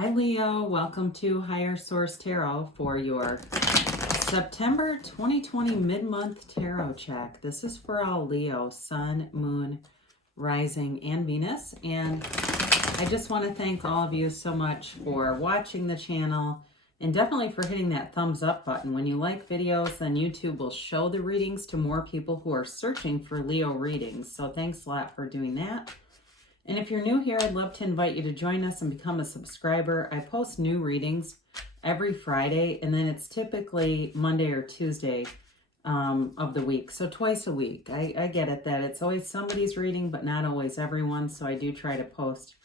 Hi Leo, welcome to Higher Source Tarot for your September 2020 mid-month tarot check. This is for all Leo, Sun, Moon, Rising, and Venus. And I just want to thank all of you so much for watching the channel and definitely for hitting that thumbs up button. When you like videos, then YouTube will show the readings to more people who are searching for Leo readings. So thanks a lot for doing that. And if you're new here, I'd love to invite you to join us and become a subscriber. I post new readings every Friday, and then it's typically Monday or Tuesday of the week. So twice a week. I get it that it's always somebody's reading, but not always everyone. So I do try to post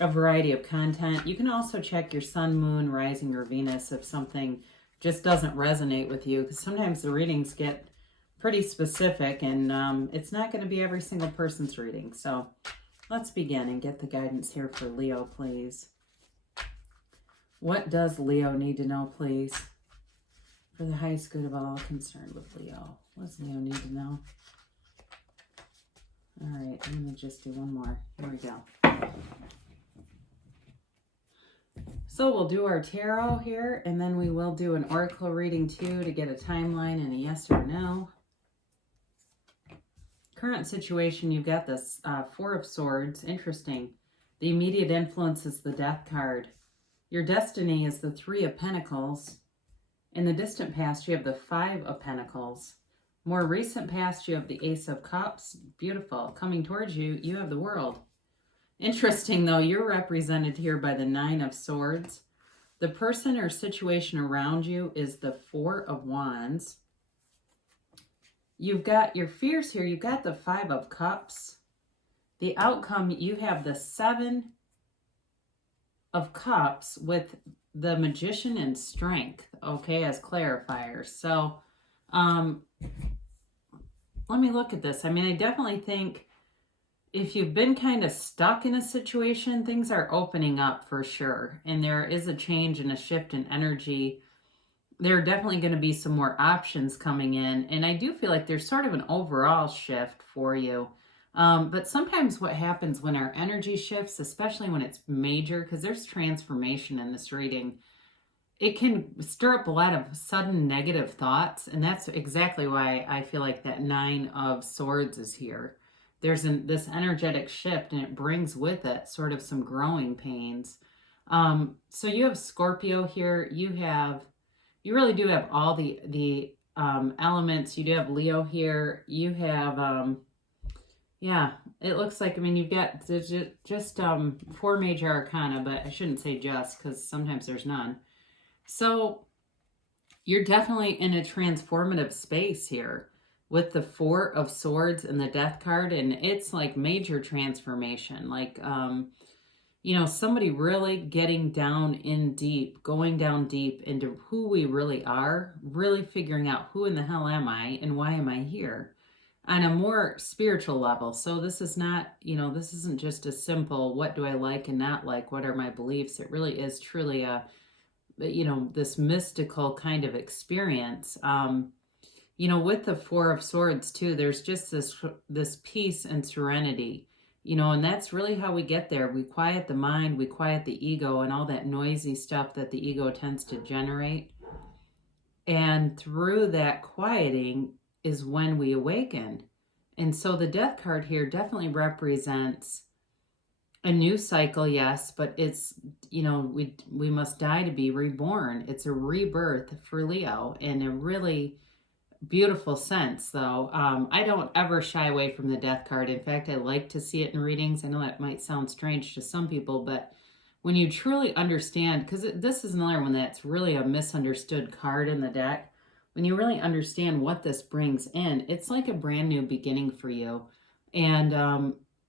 a variety of content. You can also check your Sun, Moon, Rising, or Venus if something just doesn't resonate with you, because sometimes the readings get pretty specific, and it's not going to be every single person's reading. So let's begin and get the guidance here for Leo, please. What does Leo need to know, please? For the highest good of all concerned with Leo. What does Leo need to know? All right, I'm going to just do one more. Here we go. So we'll do our tarot here, and then we will do an oracle reading too to get a timeline and a yes or no. Current situation, you've got this Four of Swords. Interesting. The immediate influence is the Death card. Your destiny is the Three of Pentacles. In the distant past, you have the Five of Pentacles. More recent past, you have the Ace of Cups. Beautiful. Coming towards you, you have the World. Interesting, though, you're represented here by the Nine of Swords. The person or situation around you is the Four of Wands. You've got your fears here. You've got the Five of Cups. The outcome, you have the Seven of Cups with the Magician and Strength, okay, as clarifiers. So let me look at this. I mean, I definitely think if you've been kind of stuck in a situation, things are opening up for sure. And there is a change and a shift in energy. There are definitely going to be some more options coming in. And I do feel like there's sort of an overall shift for you. But sometimes what happens when our energy shifts, especially when it's major, because there's transformation in this reading, it can stir up a lot of sudden negative thoughts. And that's exactly why I feel like that Nine of Swords is here. There's this energetic shift, and it brings with it sort of some growing pains. So you have Scorpio here. You really do have all the elements. You do have Leo here. You have, yeah, it looks like, I mean, you've got just four major arcana, but I shouldn't say just, because sometimes there's none. So you're definitely in a transformative space here with the Four of Swords and the Death card, and it's like major transformation. Like, you know, somebody really getting down in deep, going down deep into who we really are, really figuring out who in the hell am I and why am I here on a more spiritual level. So this is not, you know, this isn't just a simple, what do I like and not like? What are my beliefs? It really is truly a, you know, this mystical kind of experience. You know, with the Four of Swords too, there's just this peace and serenity. You know, and that's really how we get there. We quiet the mind, we quiet the ego and all that noisy stuff that the ego tends to generate. And through that quieting is when we awaken. And so the Death card here definitely represents a new cycle, yes, but it's, you know, we must die to be reborn. It's a rebirth for Leo in a really beautiful sense, though. I don't ever shy away from the Death card. In fact, I like to see it in readings. I know that might sound strange to some people, but when you truly understand, because this is another one that's really a misunderstood card in the deck, when you really understand what this brings in, it's like a brand new beginning for you. And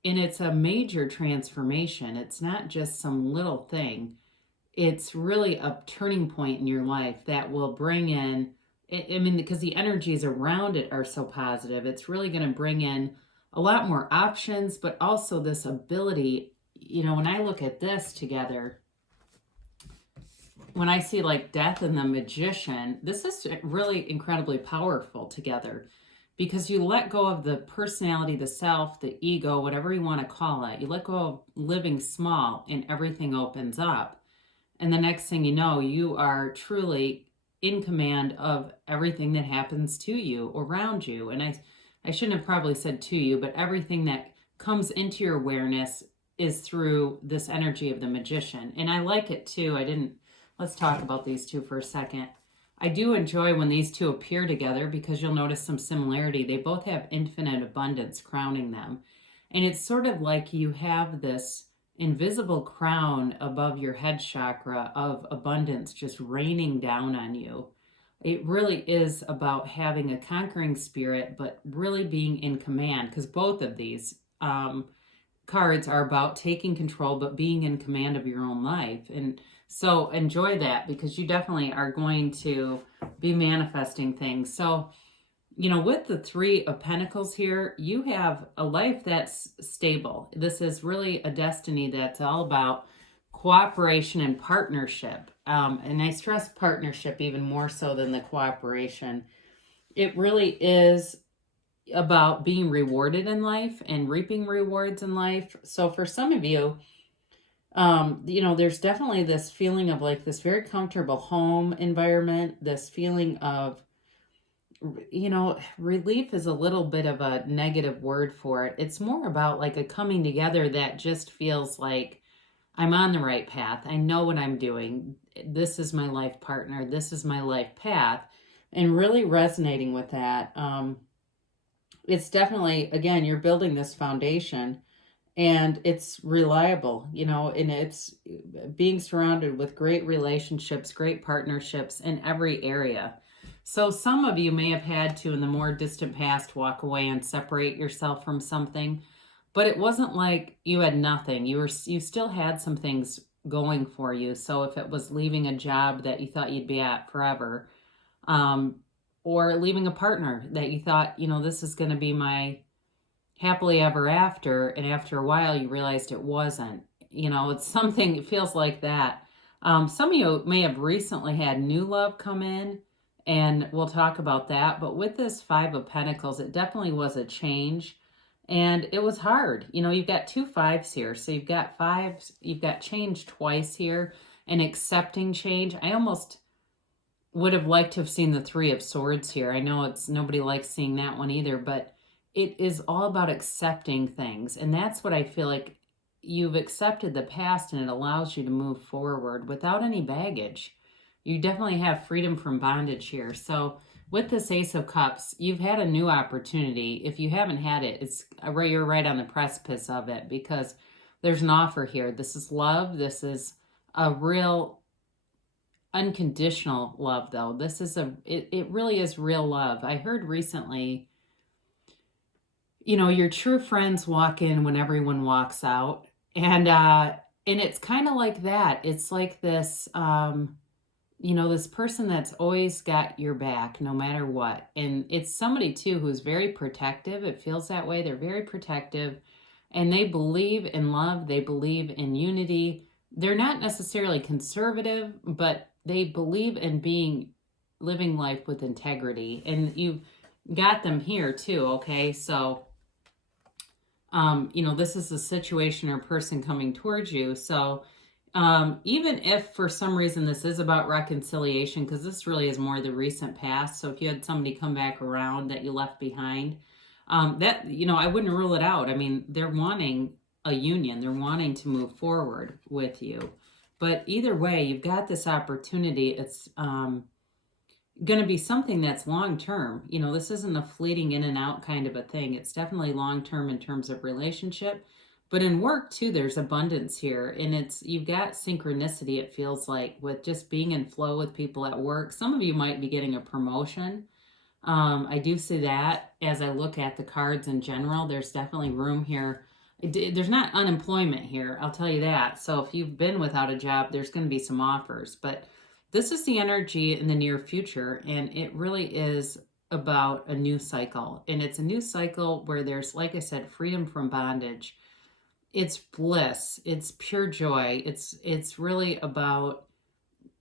it's a major transformation. It's not just some little thing. It's really a turning point in your life that will bring in, I mean, because the energies around it are so positive, it's really going to bring in a lot more options, but also this ability, you know, when I look at this together, when I see like Death and the Magician, this is really incredibly powerful together because you let go of the personality, the self, the ego, whatever you want to call it. You let go of living small and everything opens up. And the next thing you know, you are truly in command of everything that happens to you, around you. And I shouldn't have probably said to you, but everything that comes into your awareness is through this energy of the magician. And I like it too. Let's talk about these two for a second. I do enjoy when these two appear together because you'll notice some similarity. They both have infinite abundance crowning them. And it's sort of like you have this invisible crown above your head chakra of abundance just raining down on you. It really is about having a conquering spirit, but really being in command, because both of these cards are about taking control, but being in command of your own life. And so enjoy that, because you definitely are going to be manifesting things. So, with the Three of Pentacles here, you have a life that's stable. This is really a destiny that's all about cooperation and partnership. And I stress partnership even more so than the cooperation. It really is about being rewarded in life and reaping rewards in life. So for some of you, there's definitely this feeling of like this very comfortable home environment, this feeling of, relief is a little bit of a negative word for it. It's more about like a coming together that just feels like I'm on the right path. I know what I'm doing. This is my life partner. This is my life path. And really resonating with that. It's definitely, again, you're building this foundation and it's reliable, and it's being surrounded with great relationships, great partnerships in every area. So some of you may have had to, in the more distant past, walk away and separate yourself from something, but it wasn't like you had nothing. You still had some things going for you. So if it was leaving a job that you thought you'd be at forever, or leaving a partner that you thought, this is going to be my happily ever after, and after a while you realized it wasn't. It's something, it feels like that. Some of you may have recently had new love come in, and we'll talk about that. But with this Five of Pentacles, it definitely was a change, and it was hard. You've got two fives here, so you've got fives, you've got change twice here, and accepting change. I almost would have liked to have seen the Three of Swords here. I know nobody likes seeing that one either, but it is all about accepting things. And that's what I feel like you've accepted the past, and it allows you to move forward without any baggage. You definitely have freedom from bondage here. So with this Ace of Cups, you've had a new opportunity. If you haven't had it, you're right on the precipice of it, because there's an offer here. This is love. This is a real unconditional love, though. It really is real love. I heard recently, your true friends walk in when everyone walks out. And it's kind of like that. It's like this, this person that's always got your back no matter what. And it's somebody too who's very protective. It feels that way. They're very protective, and they believe in love. They believe in unity. They're not necessarily conservative, but they believe in living life with integrity. And you've got them here too, okay? So, this is a situation or person coming towards you. So, even if for some reason this is about reconciliation, because this really is more the recent past. So if you had somebody come back around that you left behind, I wouldn't rule it out. I mean, they're wanting a union. They're wanting to move forward with you. But either way, you've got this opportunity. It's going to be something that's long-term. This isn't a fleeting in and out kind of a thing. It's definitely long-term in terms of relationship. But in work too, there's abundance here. And you've got synchronicity, it feels like, with just being in flow with people at work. Some of you might be getting a promotion. I do see that as I look at the cards in general. There's definitely room here. There's not unemployment here, I'll tell you that. So if you've been without a job, there's going to be some offers. But this is the energy in the near future, and it really is about a new cycle. And it's a new cycle where there's, like I said, freedom from bondage. It's bliss. It's pure joy. It's really about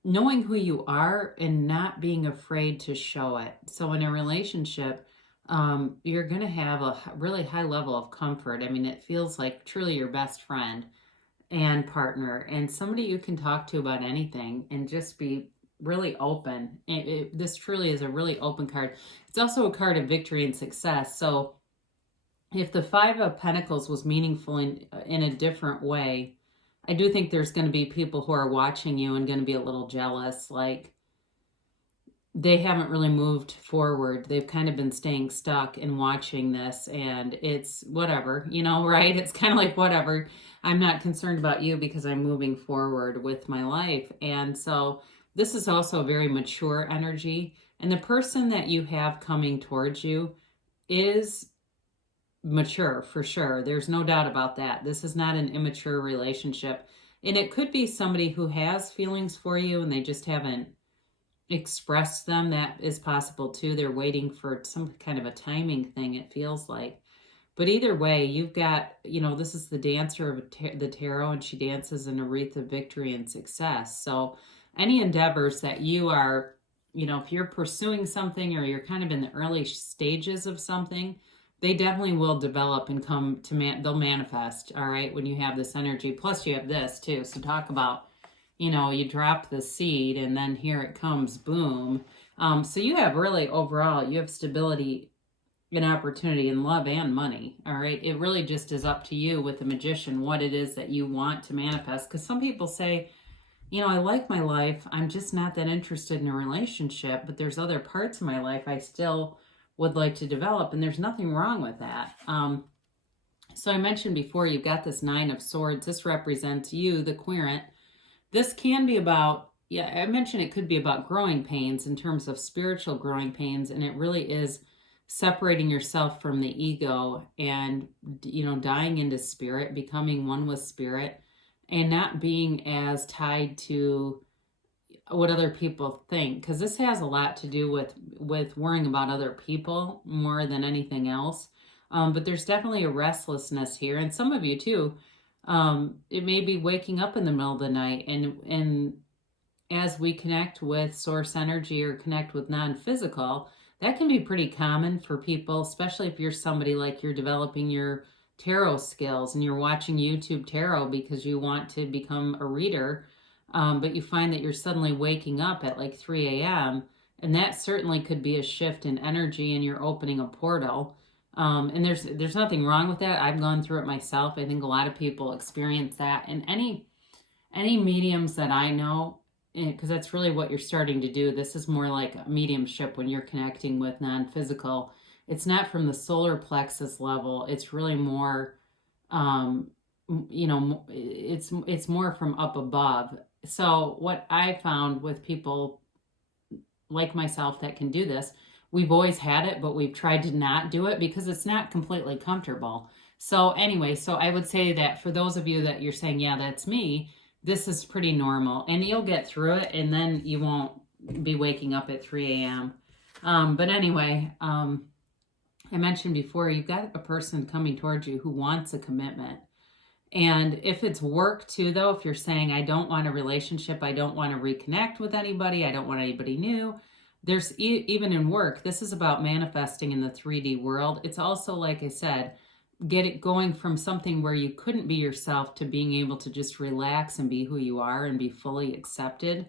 knowing who you are and not being afraid to show it. So in a relationship, you're going to have a really high level of comfort. I mean, it feels like truly your best friend. and partner, and somebody you can talk to about anything and just be really open. This truly is a really open card. It's also a card of victory and success. So if the Five of Pentacles was meaningful in a different way, I do think there's going to be people who are watching you and going to be a little jealous, like they haven't really moved forward. They've kind of been staying stuck and watching this, and it's whatever, right? It's kind of like whatever. I'm not concerned about you because I'm moving forward with my life. And so this is also a very mature energy. And the person that you have coming towards you is mature for sure. There's no doubt about that. This is not an immature relationship. And it could be somebody who has feelings for you and they just haven't expressed them. That is possible too. They're waiting for some kind of a timing thing, it feels like. But either way, you've got, this is the dancer of the tarot, and she dances in a wreath of victory and success. So any endeavors that you are, if you're pursuing something or you're kind of in the early stages of something, they definitely will develop and come to they'll manifest, all right, when you have this energy. Plus you have this too. So talk about, you drop the seed and then here it comes, boom. So you have really overall, you have stability and opportunity in love and money, all right? It really just is up to you with the Magician what it is that you want to manifest. Because some people say, I like my life. I'm just not that interested in a relationship, but there's other parts of my life I still would like to develop, and there's nothing wrong with that. So I mentioned before, you've got this Nine of Swords. This represents you, the querent. This can be about, I mentioned it could be about growing pains in terms of spiritual growing pains, and it really is separating yourself from the ego and, dying into spirit, becoming one with spirit, and not being as tied to what other people think, because this has a lot to do with worrying about other people more than anything else. But there's definitely a restlessness here, and some of you too. It may be waking up in the middle of the night, and as we connect with source energy or connect with non-physical, that can be pretty common for people, especially if you're somebody like you're developing your tarot skills and you're watching YouTube tarot because you want to become a reader. But you find that you're suddenly waking up at like 3 a.m. and that certainly could be a shift in energy and you're opening a portal. And there's nothing wrong with that. I've gone through it myself. I think a lot of people experience that. And any mediums that I know, because that's really what you're starting to do. This is more like a mediumship when you're connecting with non-physical. It's not from the solar plexus level. It's really more, it's more from up above. So what I found with people like myself that can do this, we've always had it, but we've tried to not do it because it's not completely comfortable. So anyway, so I would say that for those of you that you're saying, yeah, that's me, this is pretty normal, and you'll get through it, and then you won't be waking up at 3 a.m. But anyway, I mentioned before, you've got a person coming towards you who wants a commitment. And if it's work too, though, if you're saying, I don't want a relationship, I don't want to reconnect with anybody, I don't want anybody new, there's even in work, this is about manifesting in the 3D world. It's also, like I said, get it going from something where you couldn't be yourself to being able to just relax and be who you are and be fully accepted.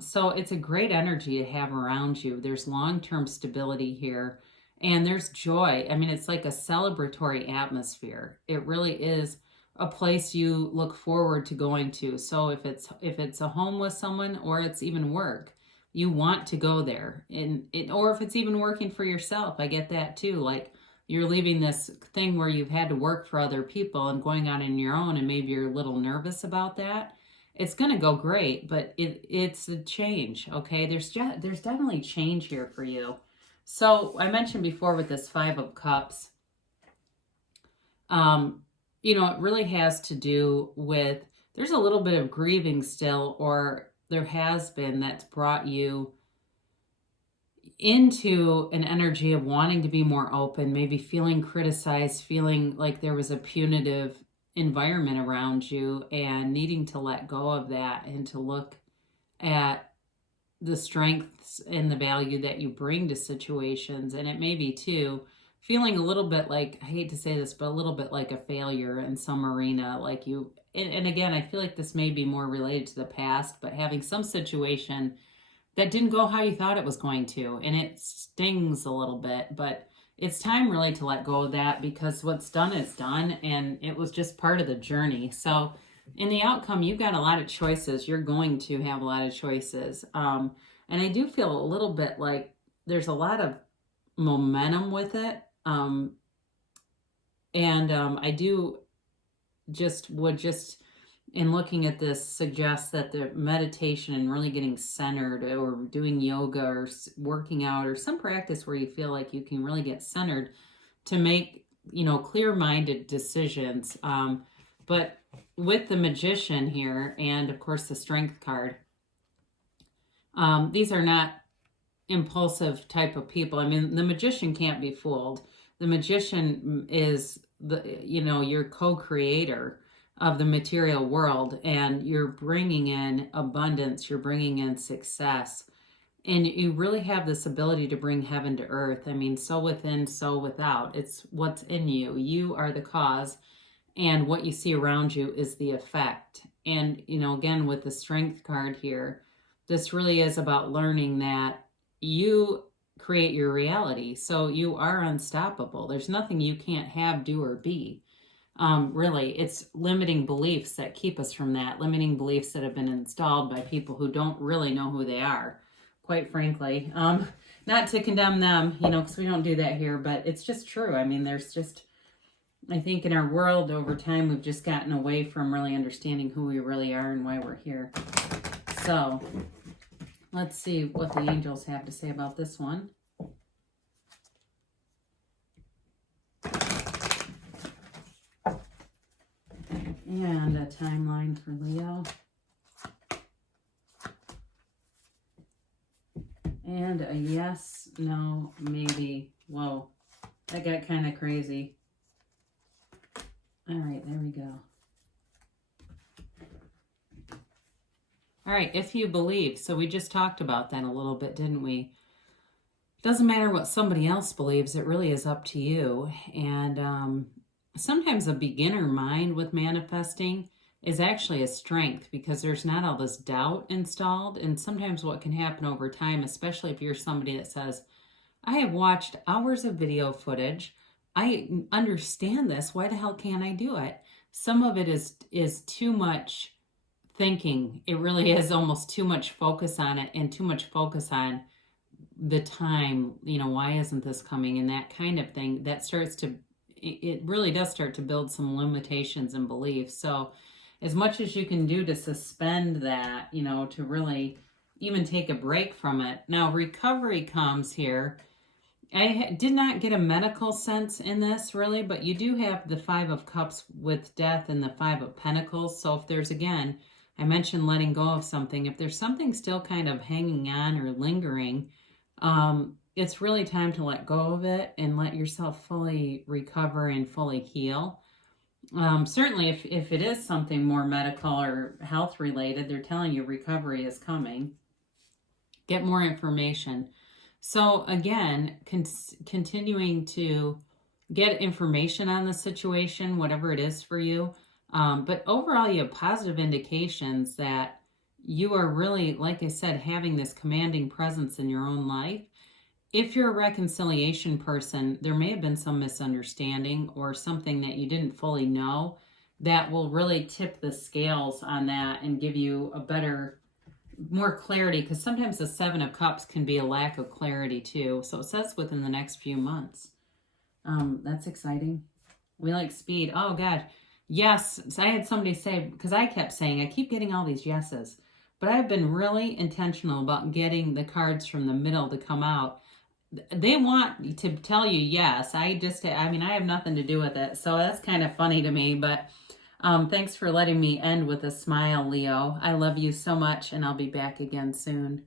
So it's a great energy to have around you. There's long-term stability here, and there's joy. I mean, it's like a celebratory atmosphere. It really is a place you look forward to going to. So if it's a home with someone, or it's even work, you want to go there. Or if it's even working for yourself, I get that too. Like, you're leaving this thing where you've had to work for other people and going out on your own, and maybe you're a little nervous about that. It's going to go great, but it's a change, okay? There's definitely change here for you. So I mentioned before with this Five of Cups, it really has to do with, there's a little bit of grieving still, or there has been, that's brought you into an energy of wanting to be more open, maybe feeling criticized, feeling like there was a punitive environment around you, and needing to let go of that and to look at the strengths and the value that you bring to situations. And it may be too feeling a little bit like, I hate to say this, but a little bit like a failure in some arena, like you and again, I feel like this may be more related to the past, but having some situation that didn't go how you thought it was going to, and it stings a little bit, but it's time really to let go of that, because what's done is done, and it was just part of the journey. So in the outcome, you've got a lot of choices. You're going to have a lot of choices. And I do feel a little bit like there's a lot of momentum with it. I do just in looking at this, suggest that the meditation and really getting centered, or doing yoga or working out or some practice where you feel like you can really get centered to make, clear-minded decisions. But with the Magician here, and of course the Strength card, these are not impulsive type of people. I mean, the Magician can't be fooled. The Magician is your co-creator of the material world, and you're bringing in abundance, you're bringing in success, and you really have this ability to bring heaven to earth. I mean, so within, so without. It's what's in you. You are the cause, and what you see around you is the effect. And, again, with the Strength card here, this really is about learning that you create your reality. So you are unstoppable. There's nothing you can't have, do, or be. Really, it's limiting beliefs that keep us from that, limiting beliefs that have been installed by people who don't really know who they are, quite frankly. Not to condemn them, because we don't do that here, but it's just true. I mean, there's just, I think in our world over time, we've just gotten away from really understanding who we really are and why we're here. So let's see what the angels have to say about this one. And a timeline for Leo. And a yes, no, maybe. Whoa, that got kind of crazy. All right, there we go. All right, if you believe. So we just talked about that a little bit, didn't we? It doesn't matter what somebody else believes. It really is up to you. And sometimes a beginner mind with manifesting is actually a strength, because there's not all this doubt installed. And sometimes what can happen over time, especially if you're somebody that says, I have watched hours of video footage, I understand this, why the hell can't I do it? Some of it is too much thinking. It really is almost too much focus on it, and too much focus on the time, why isn't this coming, and that kind of thing. That starts to, it really does start to build some limitations and beliefs. So as much as you can do to suspend that, to really even take a break from it. Now, recovery comes here. I did not get a medical sense in this really, but you do have the Five of Cups with death and the Five of Pentacles. So if there's, again, I mentioned letting go of something. If there's something still kind of hanging on or lingering, it's really time to let go of it and let yourself fully recover and fully heal. Certainly if it is something more medical or health related, they're telling you recovery is coming. Get more information. So again, continuing to get information on the situation, whatever it is for you. But overall, you have positive indications that you are really, like I said, having this commanding presence in your own life. If you're a reconciliation person, there may have been some misunderstanding or something that you didn't fully know that will really tip the scales on that and give you a better, more clarity, because sometimes the Seven of Cups can be a lack of clarity too. So it says within the next few months. That's exciting. We like speed. Oh God. Yes. So I had somebody say, because I kept saying, I keep getting all these yeses, but I've been really intentional about getting the cards from the middle to come out. They want to tell you yes. I have nothing to do with it. So that's kind of funny to me, but thanks for letting me end with a smile, Leo. I love you so much, and I'll be back again soon.